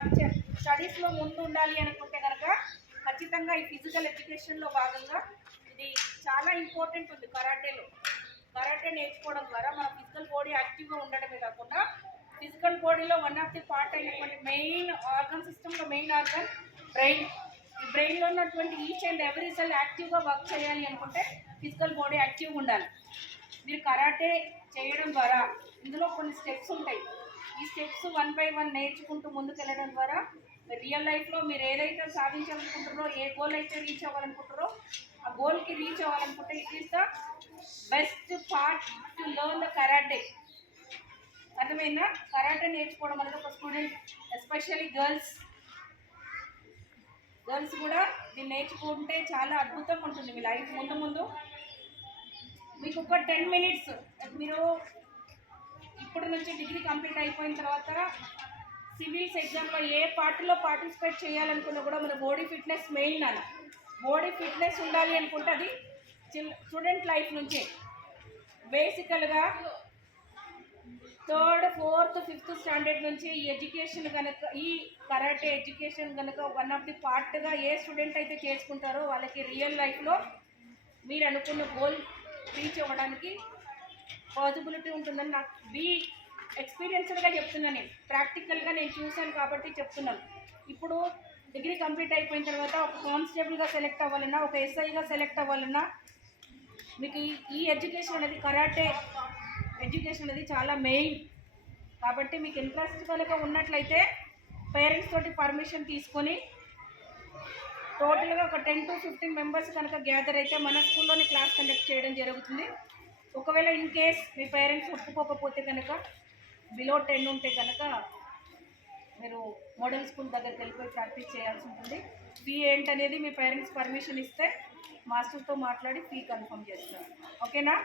స్టడీస్లో ముందు ఉండాలి అనుకుంటే కనుక ఖచ్చితంగా ఈ ఫిజికల్ ఎడ్యుకేషన్లో భాగంగా ఇది చాలా ఇంపార్టెంట్ ఉంది. కరాటే నేర్చుకోవడం ద్వారా మన ఫిజికల్ బాడీ యాక్టివ్గా ఉండడమే కాకుండా ఫిజికల్ బాడీలో వన్ ఆఫ్ ది పార్ట్ అయినటువంటి మెయిన్ ఆర్గన్ సిస్టంలో మెయిన్ ఆర్గన్ బ్రెయిన్. ఈ బ్రెయిన్లో ఉన్నటువంటి ఈచ్ అండ్ ఎవ్రీ సెల్ యాక్టివ్గా వర్క్ చేయాలి అనుకుంటే ఫిజికల్ బాడీ యాక్టివ్గా ఉండాలి. మీరు కరాటే చేయడం ద్వారా ఇందులో కొన్ని స్టెప్స్ ఉంటాయి. ఈ స్టెప్స్ 1 by 1 నేర్చుకుంటూ ముందుకెళ్ళడం ద్వారా రియల్ లైఫ్లో మీరు ఏదైతే సాధించాలనుకుంటారో, ఏ గోల్ అయితే రీచ్ అవ్వాలనుకుంటారో ఆ గోల్కి రీచ్ అవ్వాలనుకుంటే it is the best part to learn the karate. అర్థమైందా? కరాటే నేర్చుకోవడం అనేది ఒక స్టూడెంట్, ఎస్పెషల్లీ గర్ల్స్ కూడా దీన్ని నేర్చుకుంటే చాలా అద్భుతంగా ఉంటుంది మీ లైఫ్. ముందు మీకు ఒక 10 minutes మీరు ఇప్పుడు నుంచి డిగ్రీ కంప్లీట్ అయిపోయిన తర్వాత సివిల్స్ ఎగ్జామ్లో ఏ పార్టీలో పార్టిసిపేట్ చేయాలనుకున్నా కూడా మన బాడీ ఫిట్నెస్ మెయిన్. అని బాడీ ఫిట్నెస్ ఉండాలి అనుకుంటే అది స్టూడెంట్ లైఫ్ నుంచే బేసికల్గా 3rd, 4th, 5th స్టాండర్డ్ నుంచి ఈ ఎడ్యుకేషన్ కనుక, ఈ కరాటే ఎడ్యుకేషన్ కనుక వన్ ఆఫ్ ది పార్ట్గా ఏ స్టూడెంట్ అయితే చేసుకుంటారో వాళ్ళకి రియల్ లైఫ్లో మీరు అనుకున్న గోల్ రీచ్ అవ్వడానికి పాసిబిలిటీ ఉంటుందని నాకు ఎక్స్పీరియన్స్డ్గా చెప్తున్నాను. నేను ప్రాక్టికల్గా నేను చూశాను కాబట్టి చెప్తున్నాను. ఇప్పుడు డిగ్రీ కంప్లీట్ అయిపోయిన తర్వాత ఒక కానిస్టేబుల్గా సెలెక్ట్ అవ్వాలన్నా, ఒక ఎస్ఐగా సెలెక్ట్ అవ్వాలన్నా మీకు ఈ ఎడ్యుకేషన్ అనేది, కరాటే ఎడ్యుకేషన్ అనేది చాలా మెయిన్. కాబట్టి మీకు ఇంట్రెస్ట్ కనుక ఉన్నట్లయితే పేరెంట్స్ తోటి పర్మిషన్ తీసుకొని టోటల్గా ఒక 10 to 15 members కనుక గ్యాదర్ అయితే మన స్కూల్లోనే క్లాస్ కండక్ట్ చేయడం జరుగుతుంది. ఒకవేళ ఇన్ కేస్ మీ పేరెంట్స్ ఒప్పుకోకపోతే కనుక బిలో 10 ఉంటే కనుక మీరు మోడల్ స్కూల్ దగ్గరికి వెళ్ళిపోయి ప్రాక్టీస్ చేయాల్సి ఉంటుంది. ఫీ ఏంటనేది మీ పేరెంట్స్ పర్మిషన్ ఇస్తే మాస్టర్తో మాట్లాడి ఫీ కన్ఫర్మ్ చేస్తారు. ఓకేనా?